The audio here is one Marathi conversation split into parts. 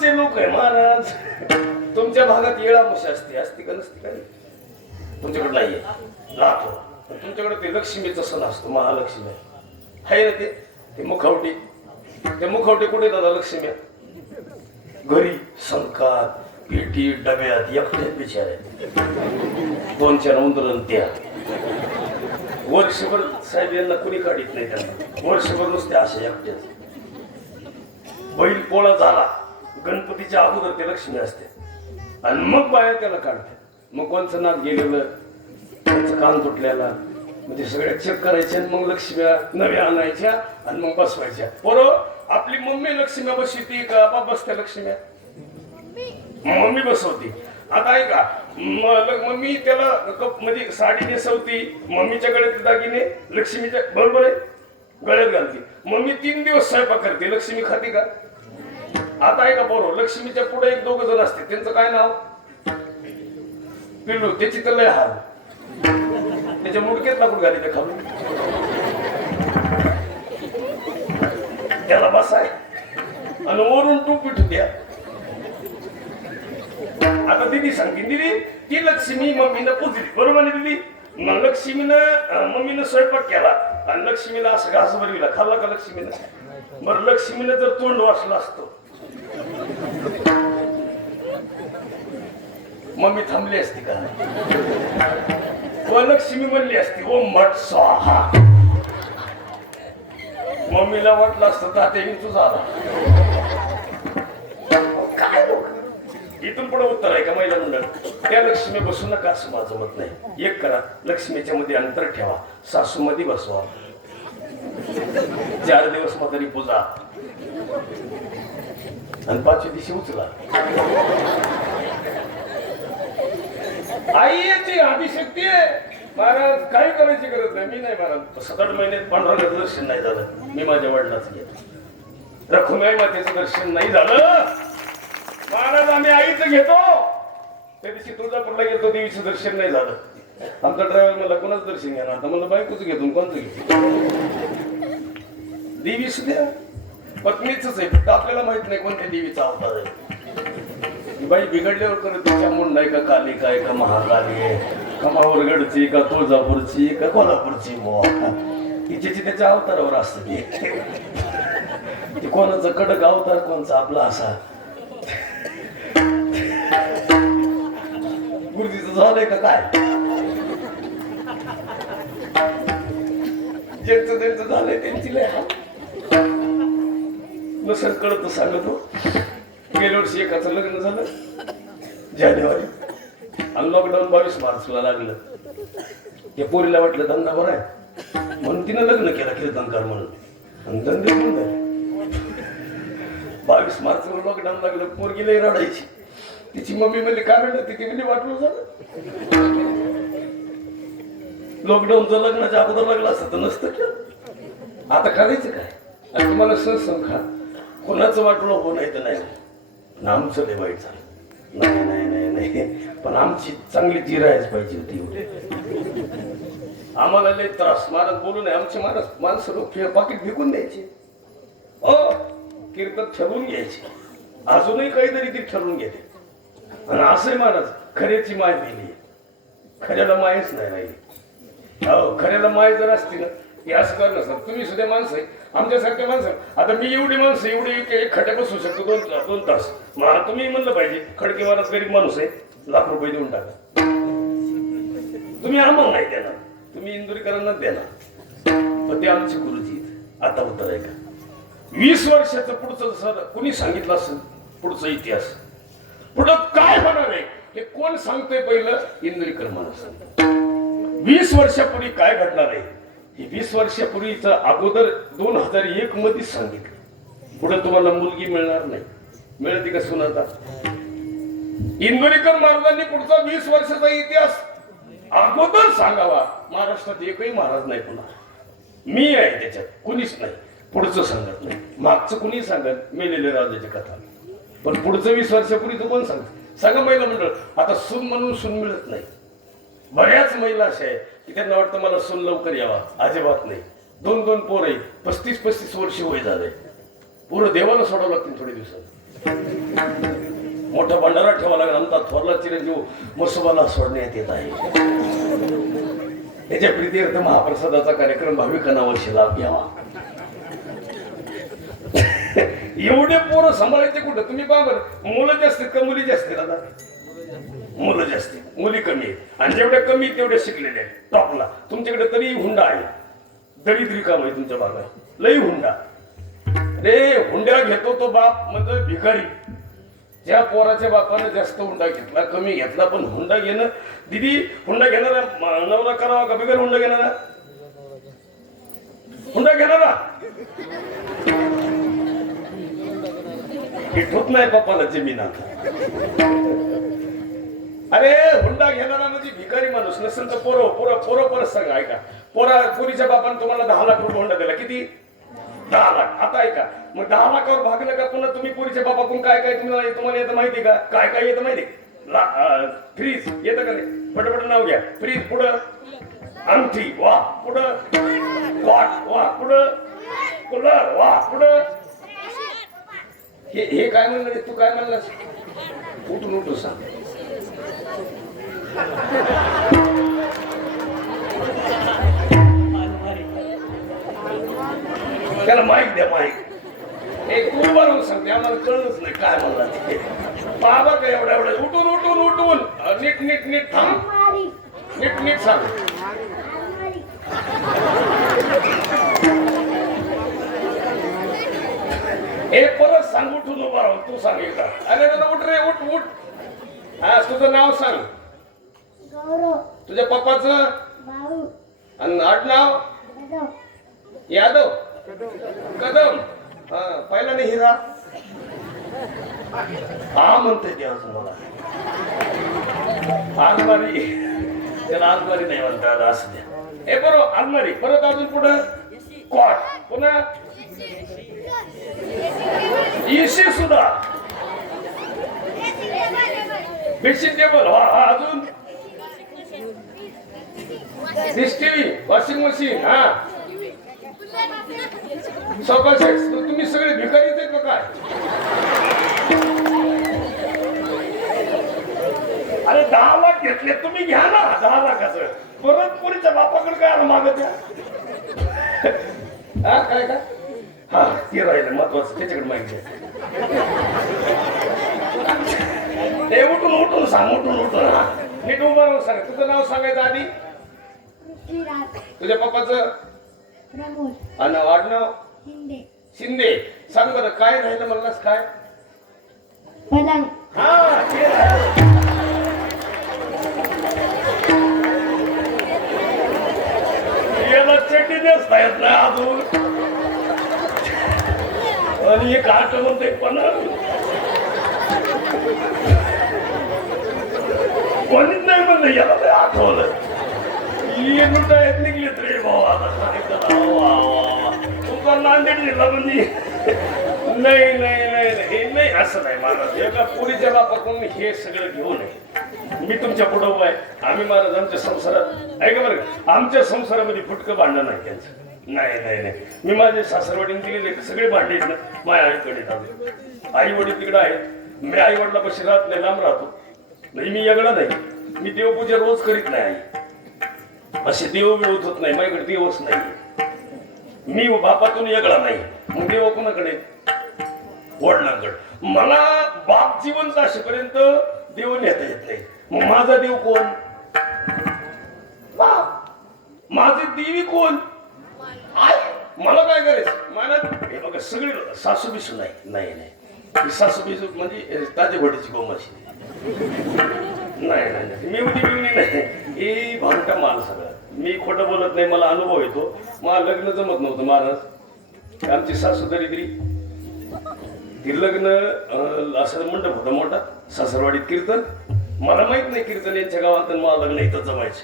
चे लोक आहे महाराज तुमच्या भागात येळा मुशी असते असते का नसते का तुमच्याकडे नाहीये. राहतो. पण तुमच्याकडे ते लक्ष्मीचं सण असतो महालक्ष्मी. आहे ना ते? ते मुखवटे. ते मुखवटे कुठे दादा लक्ष्मी? घरी. संकात पेटी डब्यात एकट्या आहेत दोन चार उंदरण त्या. वर्षभर साहेब यांना कुणी काढीत नाही त्यांना. वर्षभर नुसते असे एकट्याच बैल पोळा झाला. गणपतीच्या अगोदर ते लक्ष्मी असते. आणि मग बाया त्याला काढते. मग कोणचं नाक गेलेलं कान तुटलेला म्हणजे सगळ्या चेक करायच्या आणि मग लक्ष्म्या नव्या आणायच्या आणि मग बसवायच्या. बरोबर आपली मम्मी लक्ष्म्या बसवती का? बाबा बसते लक्ष्म्या. मम्मी बसवते. आता ऐका मम्मी त्याला म्हणजे साडी नेसवती मम्मीच्या गळ्यात दागिने लक्ष्मीच्या बरोबर आहे? गळ्यात घालते. मम्मी तीन दिवस स्वयंपाक करते लक्ष्मी खाते का? आता ऐका बरोबर लक्ष्मीच्या पुढे एक दोघ जण असते त्यांचं काय नाव? पिल्लू त्याची तर लय हाल. त्याच्या मुडक्यात लागून घाली ते खालून. त्याला बसाय आणि वरून टूप पिठू द्या. आता दिदी सांगतील दिदी ती लक्ष्मी मम्मीनं पुजली. बरोबर ना दिदी? मग लक्ष्मीनं मम्मीनं स्वयंपाक केला. आणि लक्ष्मीला असं घास भरविला. खाल्ला का लक्ष्मीनं? बरं लक्ष्मीनं जर तोंड वाचलं असतं मम्मी थांबली असती का? व लक्ष्मी म्हणली असती ओ मठ स्वाहा. मम्मीला वाटलं असतं तात्याने तुझा आला. काय इथून पुढे उत्तर आहे का महिला मंडळ? त्या लक्ष्मी बसू नका असं माझं मत नाही. एक करा लक्ष्मीच्या मध्ये अंतर ठेवा सासू मध्ये बसवा. चार दिवस म्हातारी पूजा. आणि पाचव्या दिवशी उचला. आई याची आदिशक्ती आहे. महाराज काही करायची गरज नाही. मी नाही महाराज. सात आठ महिन्यात पांडुरंगाचं दर्शन नाही झालं. मी माझ्या वडिलाच घेतो. रखुमाई मातेचं दर्शन नाही झालं. महाराज आम्ही आईचं घेतो. त्या दिवशी तुळजापूरला गेलो देवीचं दर्शन नाही झालं. आमचा ड्रायव्हर मला कोणाचं दर्शन घेणार? आता मला बायकोच घेतो कोणतं घेतो? देवी सुद्धा पत्नीच आहे. फक्त आपल्याला माहीत नाही कोणत्या देवीचा अवतार आहे. बाई बिघडल्यावर करत तिच्या मूळ नाही का काली काय का महाकाली आहे? का मावरगडची का तुळजापूरची का कोल्हापूरची बुवा? तिच्याची त्याच्या अवतारावर असते ती कोणाचं कडक अवतार कोणचा आपला असा. गुरुजीच झालंय का काय? ज्यांचं त्यांचं झालंय त्यांची लय हाल. नसेल कळत सांगतो. गेल्या वर्षी एकाचं लग्न झालं. जानेवारी. आणि लॉकडाऊन बावीस मार्चला लागलं. त्या पोरीला वाटलं धंदा बरा आहे. म्हणून तिनं लग्न केलं कीर्तनकार म्हणून. आणि धंदे बंद झाले बावीस मार्चला लॉकडाऊन लागलं पोरगी लई रडायची. तिची मम्मी म्हणजे कारण तिथे म्हणजे वाटलं झालं. लॉकडाऊनचं लग्नाच्या अगोदर लागलं असतं तर नसतं केलं. आता करायचं काय? आणि तुम्हाला सहज खा कोणाचं वाटलं हो नाही तर नाही. पण आमचं लय वाईट झालं. नाही नाही नाही नाही. पण आमची चांगली जिरायच पाहिजे होती एवढी. आम्हाला लय त्रास. मारत बोलू नये. आमचे माणस माणसं लोक पाकिट फेकून द्यायचे. हो कीर्तन ठरवून घ्यायचे. अजूनही काहीतरी ते ठरवून घेते. आणि असे महाराज खऱ्याची माय दिली खऱ्याला मायच नाही राहिली. हो खऱ्याला माय जर असती ना हे असं करणार सर तुम्ही सुद्धा माणसं आहे. आमच्यासारख्या माणसं. आता मी एवढी माणसं एवढी एक- खड्या बसू शकतो दोन दोन तास. मला तुम्ही म्हणलं पाहिजे खडके महाराज गरीब माणूस आहे लाख रुपये देऊन टाका. तुम्ही आम्हाला नाही देणार. तुम्ही इंदुरीकरांना देणार. पण ते आमचे गुरुजी आता उत्तर आहे का? वीस वर्षाचं पुढचं सर कुणी सांगितलं असेल पुढचा इतिहास. पुढं काय होणार आहे? हे कोण सांगतोय पहिलं? इंदुरीकर माणूस. वीस वर्षापूर्वी काय घडणार आहे? वीस वर्षापूर्वीच अगोदर दोन हजार एक मध्येच सांगितलं. पुढे तुम्हाला मुलगी मिळणार नाही. मिळते का सुनाता इंदुरीकर महाराजांनी पुढचा वीस वर्षाचा इतिहास अगोदर सांगावा. महाराष्ट्रात एकही महाराज नाही पुन्हा. मी आहे त्याच्यात कुणीच नाही. पुढचं सांगत नाही. मागचं कुणी सांगत मेलेले राजाची कथा. पण पुढचं वीस वर्षापूर्वीचं कोण सांगत. सांगा महिला मंडळ आता सून म्हणून सून मिळत नाही. बऱ्याच महिला अशा आहेत की त्यांना वाटतं मला सून लवकर यावा. अजिबात नाही. दोन दोन पोर आहे पस्तीस पस्तीस वर्ष वय झालंय. पोरं देवाला सोडावं लागतील थोडे दिवसात. मोठा भंडारा ठेवा लागला. आमचा थोरला चिरंजीव मसोबाला सोडण्यात येत आहे. याच्या प्रीतीर्थ महाप्रसादाचा कार्यक्रम भाविकांना वर्षी लाभ घ्यावा. एवढे पोरं सांभाळायचे कुठं? तुम्ही पहा बरं. मुलं जास्त का मुली जास्त आता? मुलं जास्त. मुली कमी आहेत. आणि जेवढ्या कमी तेवढे शिकलेले आहेत. टॉपला तुमच्याकडे तरी हुंडा आहे. दरिद्री काम आहे तुमच्या भागात लई हुंडा. रे हुंड्या घेतो तो बाप म्हणजे भिकारी. ज्या पोराच्या बापाने जास्त हुंडा घेतला कमी घेतला पण हुंडा घेणं दिदी हुंडा घेणारा नवरा करावा का बिगर हुंडा घेणारा? हुंडा घेणारा? हे ठोत नाही पप्पाला जमीन आता. अरे हुंडा घेणारा म्हणजे भिकारी माणूस नसेल तर पोरं पोरं पोरं परत सांगा ऐका. पोरा पोरीच्या बापाने तुम्हाला दहा लाख रुपये हुंडा दिला. किती? दहा लाख. आता ऐका. मग दहा लाखावर भागलं का पुन्हा तुम्ही पोरीच्या बापाकडून काय काय तुम्हाला तुम्हाला येतं माहिती का? काय काय येतं माहिती फ्रीज. येतं का नाही? पटपट नाव घ्या. फ्रीज पुढं. अंगठी. वा पुढं. वाट वा पुढं. कुलर. वा पुढं. हे हे काय म्हणलं तू काय म्हणलं उठून उठू सांग. त्याला माईक द्या माईक हे तू बरोबर सांगते आम्हाला कळलंच नाही काय म्हणला बाबा काय एवढ्या एवढ्या उठून उठून उठून. नीट नीट नीट थांब. नीट नीट सांग. हे परत सांग उठून उभा राहून. तू सांगितलं अरे दादा उठ रे उठ उठ. हा तुझं नाव सांग. गौरव. तुझ्या पप्पाचं? भाऊ आणि आडनाव? कदम यादव? कदम. हा पहिला नाही हिरा? हा म्हणते ते अजून मला आलमारी. त्याला आलमारी नाही म्हणतात असं द्या. हे बरोबर आलमारी. परत अजून पुढं? कॉट पुन्हा? इशी सुद्धा. बेडशीट टेबल हा हा अजून? डिश टीव्ही वॉशिंग मशीन हा सोफा सेट तुम्ही सगळे भिकारीच आहेत बघा काय? अरे दहा लाख घेतले तुम्ही घ्या ना दहा लाखाचं. परत पुरीच्या बापाकडे काय आलं मागत हा काय काय? हा ते राहिलं महत्वाचं त्याच्याकडे माहिती ते उठून उठून सांग उठून उठून. हा नीट राहून सांग तुझं नाव सांगायचं आधी? पृथ्वीराज तुझ्या पप्पाचं? प्रमोद आणि आडनाव शिंदे. शिंदे सांग बरं काय राहिलं म्हणलास काय? पलंग हा ते राहिलं. याला चड्डी नेसता येत नाही अजून. आणि एक आठ म्हणते पण कोणीच नाही म्हणलं याला ते आठवलं. ये लुटा निघले रे भाऊ तुमचा नांदेड जिल्हा म्हणजे. नाही नाही नाही हे नाही असं नाही महाराज. एका पुरीच्या बापाकडून हे सगळं घेऊ नये मी तुमच्या पुढं उभा आहे. आम्ही महाराज आमच्या संसारात ऐका बरं? आमच्या संसारामध्ये फुटकं भांडण नाही त्यांचं. नाही नाही नाही. मी माझे सासरवाडीने दिलेले सगळे भांडे आहेत ना माझ्या आईकडे जातो आई वडील तिकडे आहेत. मी आई वडिलापाशी राहत नाही लांब राहतो. नाही मी वेगळा नाही. मी देवपूजा रोज करीत नाही असे देव विरोध होत नाही माझ्याकडे देवच नाही. मी बापातून वेगळा नाही मग देव कोणाकडे? वडिलांकडे. मला बाप जिवंत असेपर्यंत देव नेता येत नाही. मग माझा देव कोण? बाप. माझे देवी कोण? आई. मला काय करायचं मला हे बघा सगळी सासू बिसू नाही नाही. नाही सासू म्हणजे ताजे घोड्याची गोमाशी नाही नाही नाही. मी म्हणजे उदी बिवणी नाही. ही भामटा माल सगळं. मी खोटं बोलत नाही मला अनुभव येतो. मला लग्न जमत नव्हतं महाराज. आमची सासू दरिद्री. ती लग्न असं मंडप होता मोठा सासरवाडीत कीर्तन. मला माहीत नाही कीर्तन यांच्या गावात आणि मला लग्न इथं जमायचं.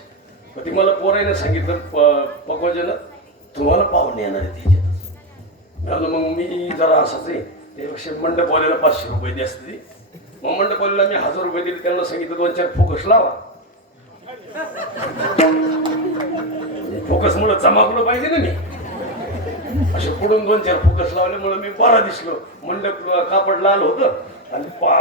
मग ती मला पोरायनं सांगितलं प- पकवाजनं तुम्हाला पाहुणे येणार आहे त्याच्यातच मग मी जरा असाच आहे. त्यापेक्षा मंडपवाल्याला पाचशे रुपये द्या असते. मग मंडपवाल्याला मी हजार रुपये दिले त्यांना सांगितलं दोन चार फोकस लावा. फोकस मुलं चमाकलं पाहिजे ना मी. असे पुढून दोन चार फोकस लावल्यामुळे मी बरा दिसलो. मंडप कापड लाल होतं आणि पा